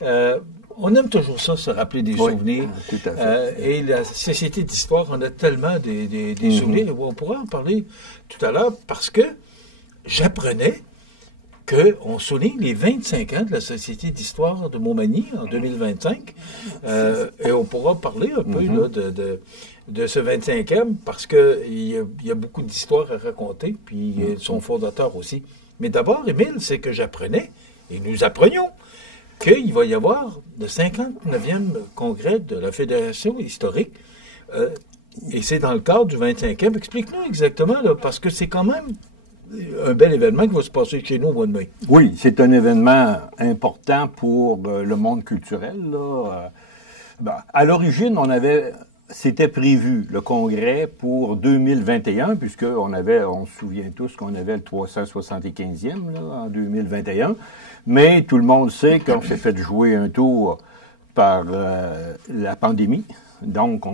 On aime toujours ça, se rappeler des souvenirs. Tout à fait. Et la Société d'histoire, on a tellement des souvenirs. On pourra en parler tout à l'heure parce que j'apprenais qu'on souligne les 25 ans de la Société d'histoire de Montmagny en 2025. Et on pourra parler un peu là, de ce 25e parce qu'il y a beaucoup d'histoires à raconter, puis son fondateur aussi. Mais d'abord, Émile, c'est que j'apprenais, et nous apprenions, qu'il va y avoir le 59e congrès de la Fédération historique. Et c'est dans le cadre du 25e. Explique-nous exactement, là, parce que c'est quand même un bel événement qui va se passer chez nous au mois de mai. Oui, c'est un événement important pour le monde culturel, là. À l'origine, c'était prévu le congrès pour 2021, puisqu'on se souvient tous qu'on avait le 375e là, en 2021, mais tout le monde sait qu'on s'est fait jouer un tour par la pandémie. Donc,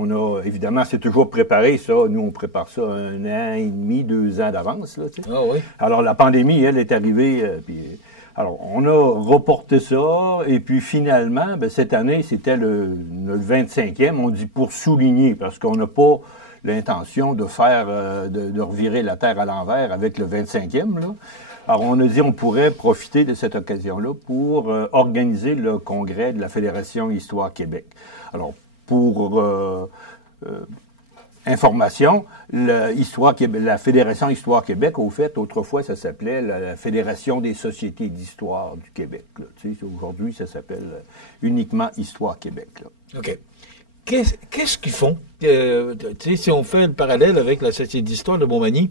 évidemment, c'est toujours préparé, ça. Nous, on prépare ça 1 an et demi, 2 ans d'avance, là, tu sais. Ah oui. Alors, la pandémie, elle, est arrivée, alors, on a reporté ça, et puis finalement, cette année, c'était le 25e, on dit pour souligner, parce qu'on n'a pas l'intention de faire, de revirer la terre à l'envers avec le 25e, là. Alors, on a dit on pourrait profiter de cette occasion-là pour organiser le congrès de la Fédération Histoire Québec. Alors, pour information, la Fédération Histoire Québec, au fait, autrefois, ça s'appelait la Fédération des sociétés d'histoire du Québec. Tu sais, aujourd'hui, ça s'appelle uniquement Histoire Québec. Là. OK. Qu'est-ce qu'ils font? Tu sais, si on fait le parallèle avec la Société d'histoire de Montmagny,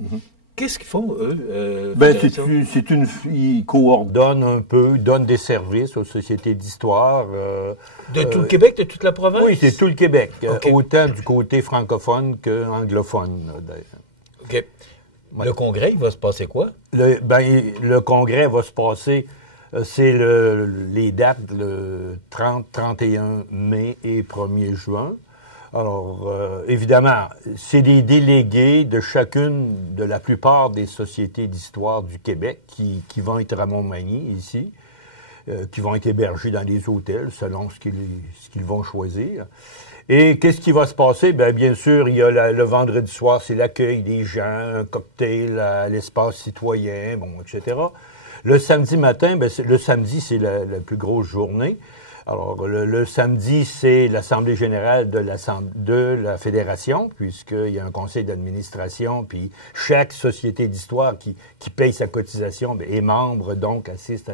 qu'est-ce qu'ils font, eux? Ils coordonnent un peu, donnent des services aux sociétés d'histoire. De tout le Québec, de toute la province? Oui, c'est tout le Québec. Okay. Autant du côté francophone qu'anglophone, d'ailleurs. OK. Ouais. Le congrès, il va se passer quoi? Le congrès va se passer, c'est les dates le 30, 31 mai et 1er juin. Alors, évidemment, c'est des délégués de chacune de la plupart des sociétés d'histoire du Québec qui vont être à Montmagny, ici, qui vont être hébergés dans des hôtels selon ce qu'ils vont choisir. Et qu'est-ce qui va se passer? Bien sûr, il y a le vendredi soir, c'est l'accueil des gens, un cocktail à l'espace citoyen, etc. Le samedi matin, le samedi, c'est la plus grosse journée. Alors, le samedi, c'est l'Assemblée générale de la Fédération, puisqu'il y a un conseil d'administration, puis chaque société d'histoire qui paye sa cotisation est membre, donc assiste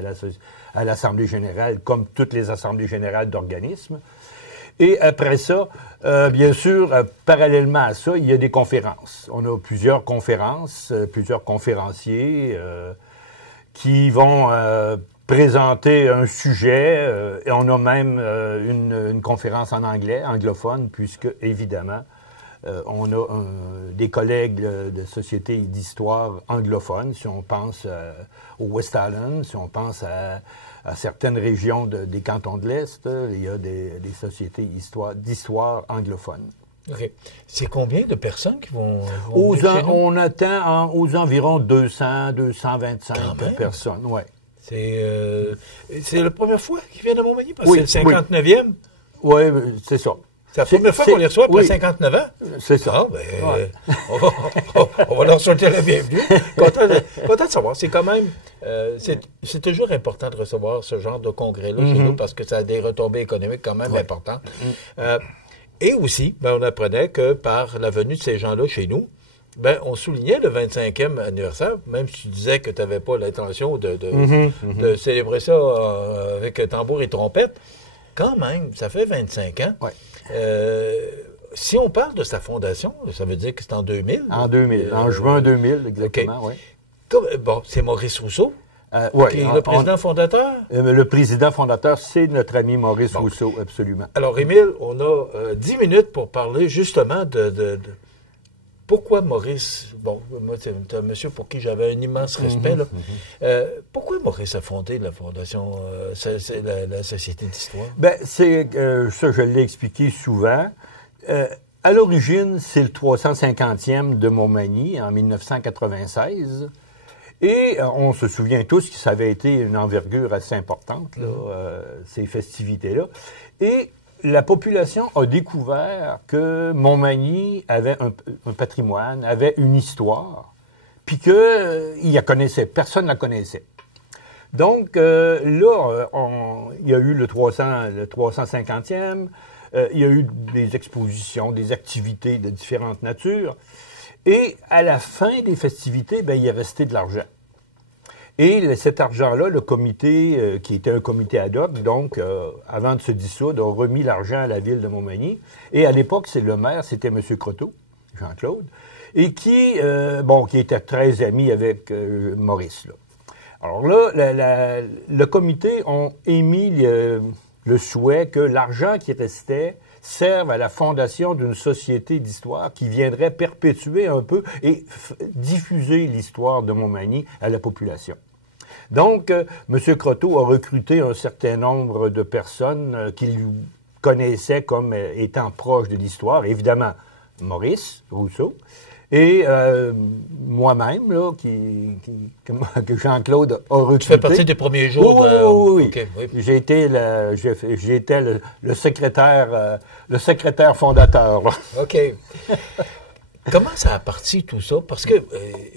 à l'Assemblée générale, comme toutes les assemblées générales d'organismes. Et après ça, bien sûr, parallèlement à ça, il y a des conférences. On a plusieurs conférences, plusieurs conférenciers qui vont présenter un sujet. Et on a même une conférence en anglais, anglophone, puisque, évidemment, on a des collègues de sociétés d'histoire anglophones. Si on pense au West Island, si on pense à certaines régions des cantons de l'Est, il y a des sociétés d'histoire anglophones. OK. C'est combien de personnes qui vont on atteint aux environs 200, 225 personnes, oui. C'est la première fois qu'ils viennent à Montmagny, parce que c'est le 59e? Oui, c'est ça. C'est la première fois qu'on les reçoit après 59 ans? C'est ça. On va leur souhaiter la bienvenue. Content de savoir. C'est quand même... c'est toujours important de recevoir ce genre de congrès-là chez nous parce que ça a des retombées économiques quand même importantes. Et aussi, on apprenait que par la venue de ces gens-là chez nous, on soulignait le 25e anniversaire, même si tu disais que tu n'avais pas l'intention de célébrer ça avec tambour et trompette. Quand même, ça fait 25 ans. Ouais. Si on parle de sa fondation, ça veut dire que c'est en 2000. En 2000, en juin 2000, exactement, oui. C'est Maurice Rousseau, qui est le président fondateur. Le président fondateur, c'est notre ami Maurice Rousseau, absolument. Alors, Émile, on a 10 minutes pour parler justement de pourquoi Maurice, moi, c'est un monsieur pour qui j'avais un immense respect, là. Pourquoi Maurice a fondé la fondation, la Société d'histoire? Ça, je l'ai expliqué souvent. À l'origine, c'est le 350e de Montmagny, en 1996. Et on se souvient tous que ça avait été une envergure assez importante, là, ces festivités-là. Et la population a découvert que Montmagny avait un patrimoine, avait une histoire, puis qu'il la connaissait, personne ne la connaissait. Donc là, il y a eu le 350e, il y a eu des expositions, des activités de différentes natures, et à la fin des festivités, il est resté de l'argent. Et cet argent-là, le comité, qui était un comité ad hoc, donc, avant de se dissoudre, a remis l'argent à la ville de Montmagny. Et à l'époque, le maire, c'était M. Croteau, Jean-Claude, et qui était très ami avec Maurice. Là. Alors là, le comité a émis le souhait que l'argent qui restait serve à la fondation d'une société d'histoire qui viendrait perpétuer un peu et diffuser l'histoire de Montmagny à la population. Donc, M. Croteau a recruté un certain nombre de personnes qui lui connaissaient comme étant proches de l'histoire. Évidemment, Maurice Rousseau et moi-même, là, que Jean-Claude a recruté. Tu fais partie des premiers jours oui. Okay, oui. J'étais le secrétaire fondateur. Là. OK. Comment ça a parti tout ça? Parce que,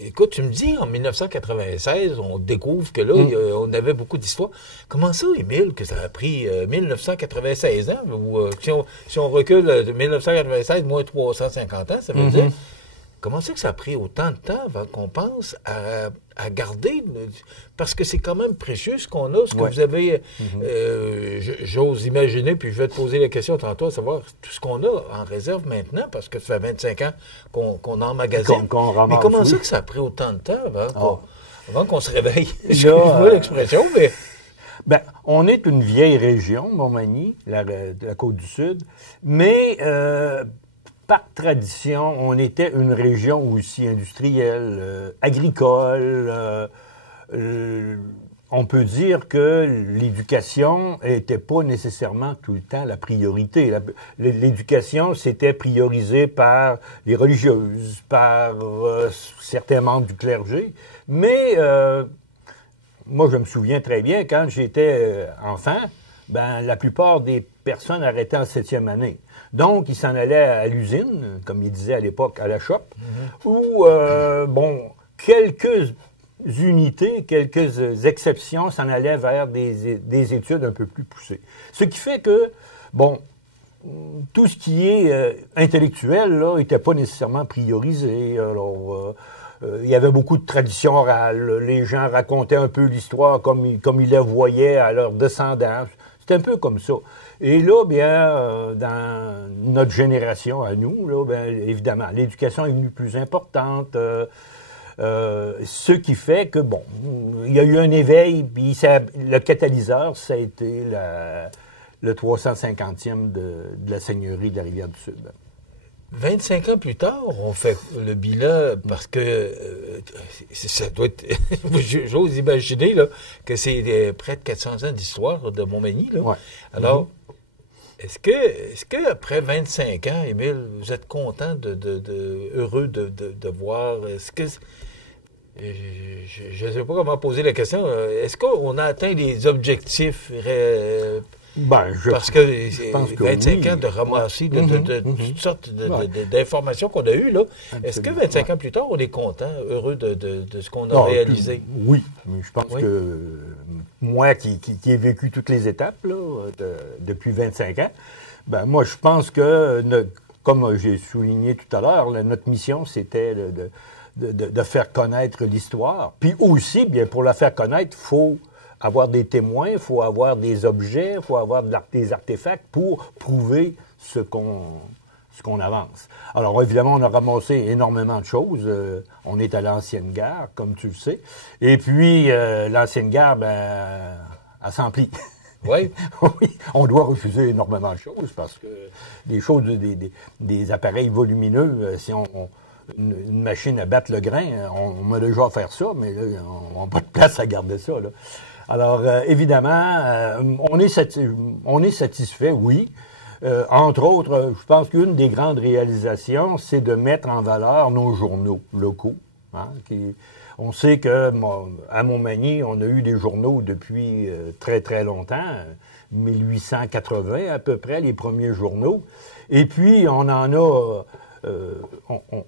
écoute, tu me dis, en 1996, on découvre que là, on avait beaucoup d'histoires. Comment ça, Émile, que ça a pris 1996 ans? Ou si on recule de 1996, moins 350 ans, ça veut dire... Comment c'est que ça a pris autant de temps avant qu'on pense à garder? Parce que c'est quand même précieux ce qu'on a, ce que vous avez... j'ose imaginer, puis je vais te poser la question tantôt, à savoir tout ce qu'on a en réserve maintenant, parce que ça fait 25 ans qu'on emmagasine. Qu'on ramasse, mais comment ça que ça a pris autant de temps avant qu'on se réveille? Excuse-moi l'expression, mais... On est une vieille région, Montmagny, la Côte-du-Sud, mais... par tradition, on était une région aussi industrielle, agricole. On peut dire que l'éducation n'était pas nécessairement tout le temps la priorité. L'éducation, c'était priorisé par les religieuses, par certains membres du clergé. Mais moi, je me souviens très bien, quand j'étais enfant, la plupart des personnes arrêtaient en 7e année. Donc, ils s'en allaient à l'usine, comme ils disaient à l'époque, à la shop, où, quelques unités, quelques exceptions s'en allaient vers des études un peu plus poussées. Ce qui fait que, tout ce qui est intellectuel, là, n'était pas nécessairement priorisé. Alors, il y avait beaucoup de traditions orales. Les gens racontaient un peu l'histoire comme ils la voyaient à leurs descendants. C'était un peu comme ça. Et là, dans notre génération à nous, là, évidemment, l'éducation est venue plus importante. Ce qui fait que, il y a eu un éveil, puis le catalyseur, ça a été le 350e de la seigneurie de la Rivière-du-Sud. 25 ans plus tard, on fait le bilan parce que ça doit être... J'ose imaginer là, que c'est près de 400 ans d'histoire de Montmagny. Là. Ouais. Alors, est-ce que après 25 ans, Émile, vous êtes content, heureux de voir... Est-ce que... Je ne sais pas comment poser la question. Est-ce qu'on a atteint les objectifs... parce que je pense que 25 oui. ans de ramasser toutes sortes d'informations qu'on a eues, là. Absolument. Est-ce que 25 ans plus tard, on est content, heureux de ce qu'on a réalisé? Oui, mais je pense que moi qui ai vécu toutes les étapes là, depuis 25 ans, moi je pense que, comme j'ai souligné tout à l'heure, notre mission c'était de faire connaître l'histoire. Puis aussi, bien pour la faire connaître, il faut avoir des témoins, il faut avoir des objets, il faut avoir des artefacts pour prouver ce qu'on avance. Alors, évidemment, on a ramassé énormément de choses. On est à l'ancienne gare, comme tu le sais. Et puis, l'ancienne gare, elle s'emplit. Oui. Oui, on doit refuser énormément de choses parce que des appareils volumineux, si une machine à battre le grain, on m'a déjà fait ça, mais là, on n'a pas de place à garder ça, là. Alors, évidemment, on est satisfait, oui. Entre autres, je pense qu'une des grandes réalisations, c'est de mettre en valeur nos journaux locaux. Hein, On sait que à Montmagny, on a eu des journaux depuis très, très longtemps, 1880 à peu près, les premiers journaux. Et puis, on en a...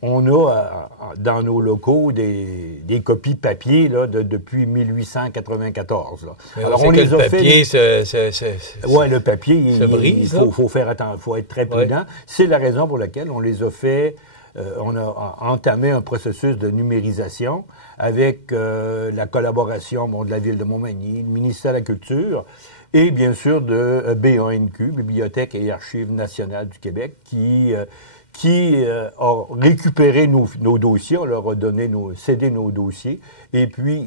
on a dans nos locaux des copies papier là, depuis 1894. Là. Alors, on les a fait. Oui, le papier, il faut faire attention, faut être très prudent. Ouais. C'est la raison pour laquelle on les a fait. On a entamé un processus de numérisation avec la collaboration de la Ville de Montmagny, le ministère de la Culture et bien sûr de BANQ, Bibliothèque et Archives nationales du Québec, qui a récupéré nos dossiers, on leur a cédé nos dossiers, et puis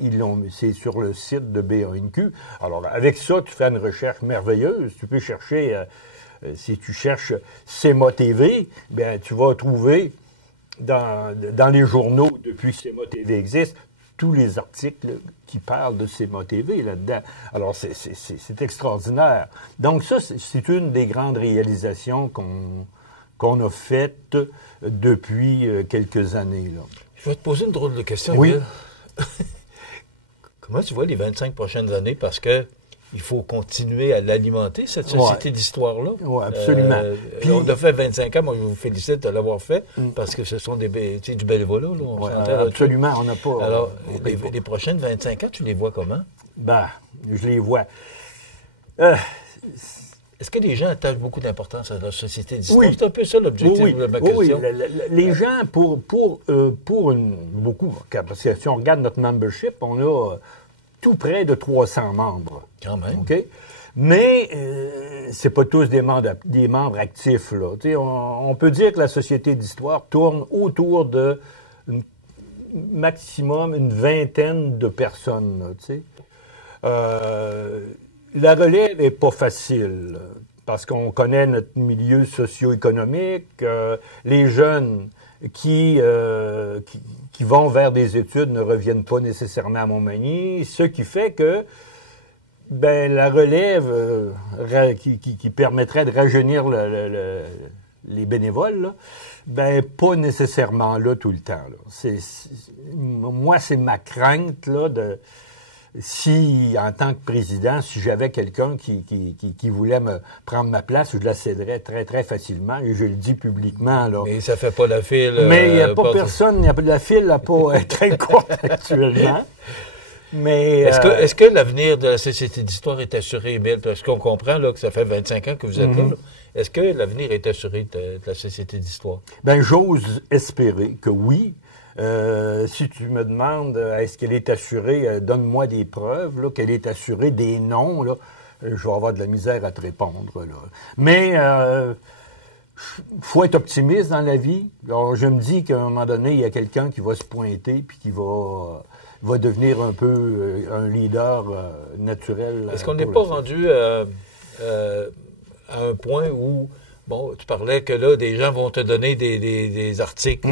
c'est sur le site de BANQ. Alors, avec ça, tu fais une recherche merveilleuse. Tu peux chercher, si tu cherches CEMA TV, bien, tu vas trouver dans les journaux, depuis que CEMA TV existe, tous les articles qui parlent de CEMA TV là-dedans. Alors, c'est extraordinaire. Donc, ça, c'est une des grandes réalisations qu'on a faite depuis quelques années. Là. Je vais te poser une drôle de question, oui. Comment tu vois les 25 prochaines années? Parce que il faut continuer à l'alimenter, cette société d'histoire-là. Oui, absolument. Puis, on a fait 25 ans, moi je vous félicite de l'avoir fait, parce que ce sont du bénévolat. Là, on absolument, on n'a pas... Alors, les prochaines 25 ans, tu les vois comment? Ben, je les vois... Est-ce que les gens attachent beaucoup d'importance à la société d'histoire? Oui. C'est un peu ça l'objectif de ma question. Oui, les gens, beaucoup, parce que si on regarde notre membership, on a tout près de 300 membres. Quand même. OK? Mais c'est pas tous des membres actifs, là. On peut dire que la société d'histoire tourne autour de maximum une vingtaine de personnes, là, tu sais. La relève n'est pas facile parce qu'on connaît notre milieu socio-économique. Les jeunes qui vont vers des études ne reviennent pas nécessairement à Montmagny, ce qui fait que la relève qui permettrait de rajeunir les bénévoles, là, pas nécessairement là tout le temps. Là. Moi, c'est ma crainte là, si, en tant que président, si j'avais quelqu'un qui voulait me prendre ma place, je la céderais très, très facilement, et je le dis publiquement. Là. Mais ça fait pas la file... Mais il n'y a pas personne, la file n'a pas très courte actuellement. Mais, est-ce que l'avenir de la Société d'histoire est assuré, Émile? Parce qu'on comprend là, que ça fait 25 ans que vous êtes là. Est-ce que l'avenir est assuré de la Société d'histoire? Bien, j'ose espérer que oui. Si tu me demandes, est-ce qu'elle est assurée, donne-moi des preuves, là, qu'elle est assurée, des noms, là, je vais avoir de la misère à te répondre. Là. Mais faut être optimiste dans la vie. Alors, je me dis qu'à un moment donné, il y a quelqu'un qui va se pointer puis qui va devenir un peu un leader naturel. Est-ce qu'on n'est pas rendu à un point où... Bon, tu parlais que là, des gens vont te donner des articles,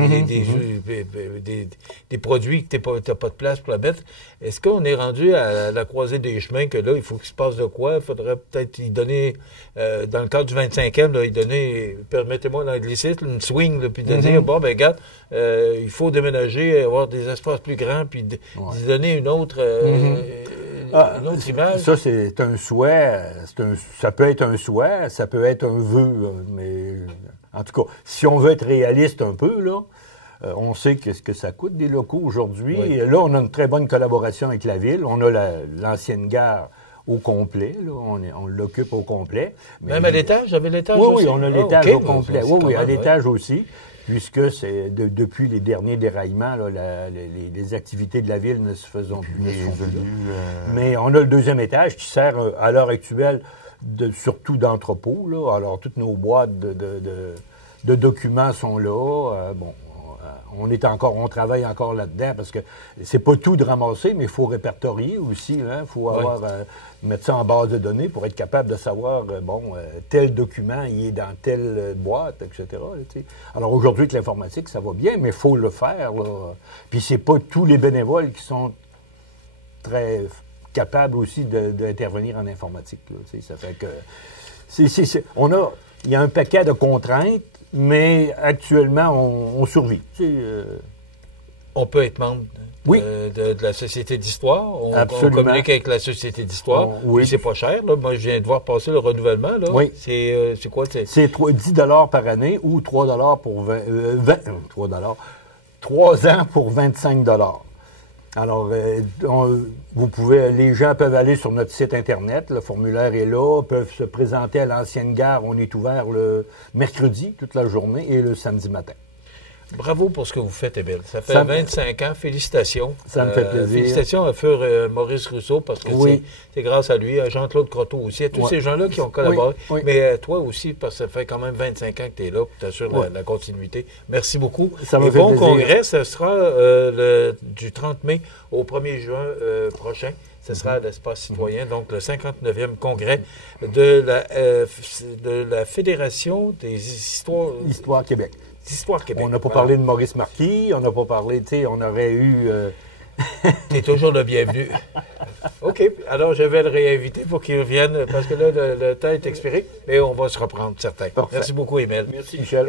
des produits que tu n'as pas de place pour la mettre. Est-ce qu'on est rendu à la croisée des chemins que là, il faut qu'il se passe de quoi? Il faudrait peut-être y donner, dans le cadre du 25e, là, y donner, permettez-moi l'anglicisme, une swing, là, puis de dire, bon, ben regarde, il faut déménager, avoir des espaces plus grands, puis d'y donner une autre... une autre image. Ça, c'est un souhait. Ça peut être un souhait, ça peut être un vœu. Mais en tout cas, si on veut être réaliste un peu, là, on sait ce que ça coûte des locaux aujourd'hui. Oui. Là, on a une très bonne collaboration avec la ville. On a l'ancienne gare au complet. Là. On l'occupe au complet. Même à l'étage? J'avais l'étage aussi? Oui, on a l'étage au complet. Oui, à l'étage aussi. Puisque c'est depuis les derniers déraillements, là, les activités de la ville ne se font plus. Mais on a le deuxième étage qui sert à l'heure actuelle surtout d'entrepôt. Là. Alors, toutes nos boîtes de documents sont là. On travaille encore là-dedans parce que c'est pas tout de ramasser, mais il faut répertorier aussi. Il faut mettre ça en base de données pour être capable de savoir, tel document, il est dans telle boîte, etc. Là, alors aujourd'hui, avec l'informatique, ça va bien, mais il faut le faire. Là. Puis c'est pas tous les bénévoles qui sont très capables aussi d'intervenir en informatique. Là, ça fait que il y a un paquet de contraintes, mais actuellement, on survit. On peut être membre Oui. de la Société d'histoire. On communique avec la Société d'histoire. Oui. C'est pas cher. Là. Moi, je viens de voir passer le renouvellement. Là. Oui. C'est quoi? C'est 10 $ par année ou 3 $ pour 3 ans pour 25 $. Alors, les gens peuvent aller sur notre site Internet, le formulaire est là, peuvent se présenter à l'ancienne gare. On est ouvert le mercredi, toute la journée, et le samedi matin. Bravo pour ce que vous faites, Émile. Ça fait 25 ans. Félicitations. Ça me fait plaisir. Félicitations à Feu Maurice Rousseau, parce que c'est grâce à lui, à Jean-Claude Croteau aussi, à tous ces gens-là qui ont collaboré. Oui. Mais toi aussi, parce que ça fait quand même 25 ans que tu es là, pour t'assurer la continuité. Merci beaucoup. Ça me fait plaisir. Congrès, ce sera du 30 mai au 1er juin prochain. Ce sera à l'Espace citoyen, donc le 59e congrès de la Fédération des Histoire Québec. Histoire Québec. On n'a pas parlé de Maurice Marquis, on n'a pas parlé, tu sais, on aurait eu... Tu es toujours le bienvenu. OK, alors je vais le réinviter pour qu'il revienne, parce que là, le temps est expiré, mais on va se reprendre, certain. Parfait. Merci beaucoup, Émile. Merci, Michel.